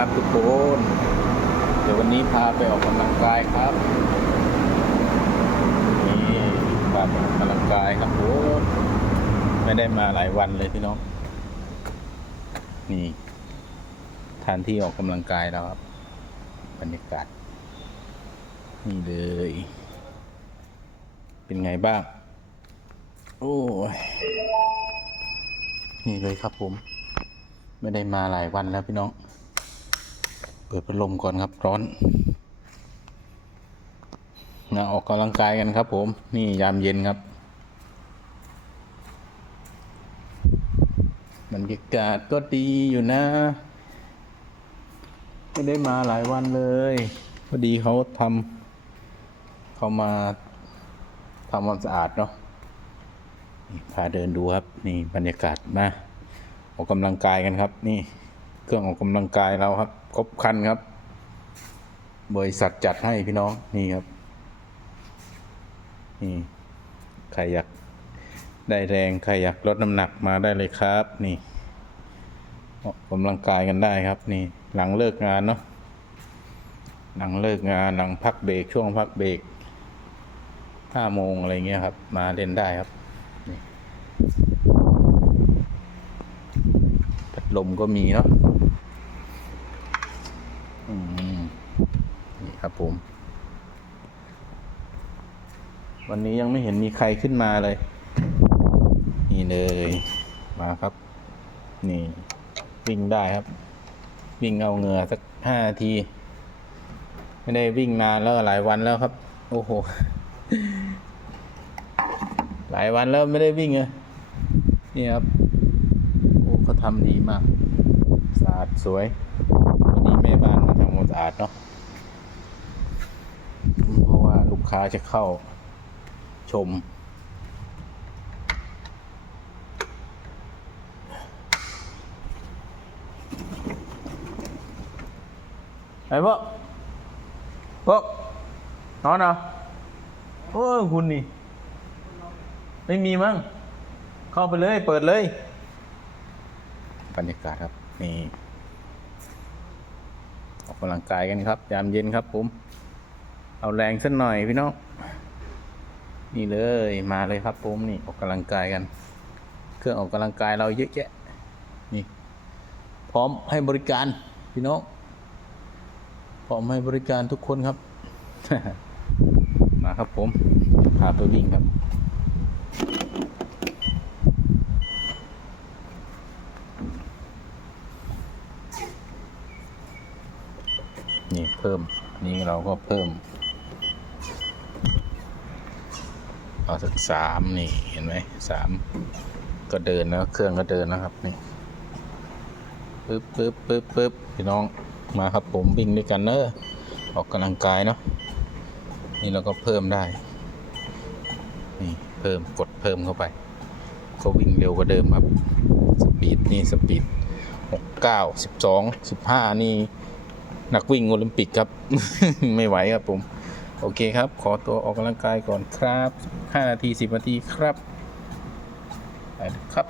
ครับทุกคน เดี๋ยววันนี้พาไปออกกำลังกายครับ นี่พาไปออกกำลังกายครับโอ้ไม่ได้มาหลายวันเลยพี่น้อง นี่ทานที่ออกกำลังกายแล้วครับ บรรยากาศ นี่เลย เป็นไงบ้าง โอ้ย นี่เลยครับผม ไม่ได้มาหลายวันแล้วพี่น้อง เปิดพัดลมก่อนครับร้อนนะออกกำลังกายกันครับผม นี่ยามเย็นครับบรรยากาศก็ดีอยู่นะ ไม่ได้มาหลายวันเลยพอดีเขาทำเขามาทำความสะอาดเนาะพาเดินดูครับ นี่บรรยากาศมาออกกำลังกายกันครับ นี่ เครื่องออกกำลังกายเราครับ ครบคันครับ บริษัทจัดให้พี่น้องนี่ครับ นี่ใครอยากได้แรงใครอยากลดน้ำหนักมาได้เลยครับ นี่ออกกำลังกายกันได้ครับ นี่ หลังเลิกงานเนาะหลังเลิกงานหลังพักเบรกช่วงพักเบรกห้าโมงอะไรเงี้ยครับ มาเล่นได้ครับพัดลมก็มีเนาะอืมนี่ครับ ผม วันนี้ยังไม่เห็นมีใครขึ้นมาเลย นี่เลยมาครับ นี่ วิ่งได้ครับ วิ่งเอาเหงื่อสักห้านาที ไม่ได้วิ่งนานแล้วหลายวันแล้วครับ โอ้โห หลายวันแล้วไม่ได้วิ่งเลยนี่ครับ โอ้เขาทำดีมาก สะอาดสวยวันนี้แม่บ้านมาทำความสะอาดเนาะ เพราะว่าลูกค้าจะเข้าชม ไอ้พวกพวกนอนเหรอโอ้คุณนี่ ไม่มีมั้ง เข้าไปเลย เปิดเลย บรรยากาศครับ นี่ออกกำลังกายกันครับ ยามเย็นครับผม เอาแรงสักหน่อยพี่น้อง นี่เลยมาเลยครับผมนี่ออกกำลังกายกัน เครื่องออกกำลังกายเราเยอะแยะ นี่ พร้อมให้บริการพี่น้อง พร้อมให้บริการทุกคนครับ มาครับผมพาไปวิ่งครับนี่เพิ่ม นี่เราก็เพิ่ม เอาสักสามนี่เห็นไหมสามก็เดินแล้วเครื่องก็เดินนะครับนี่ปึ๊บปึ๊บปึ๊บปึ๊บพี่น้องมาครับผมวิ่งด้วยกันเนอะออกกำลังกายเนาะนี่เราก็เพิ่มได้ นี่เพิ่มกดเพิ่มเข้าไป ก็วิ่งเร็วกว่าเดิมครับสปีดนี่สปีดหกเก้าสิบสองสิบห้านี่นักวิ่งโอลิมปิกครับ ไม่ไหวครับผม โอเคครับ ขอตัวออกกำลังกายก่อนครับ 5 นาที 10 นาทีครับไปครับ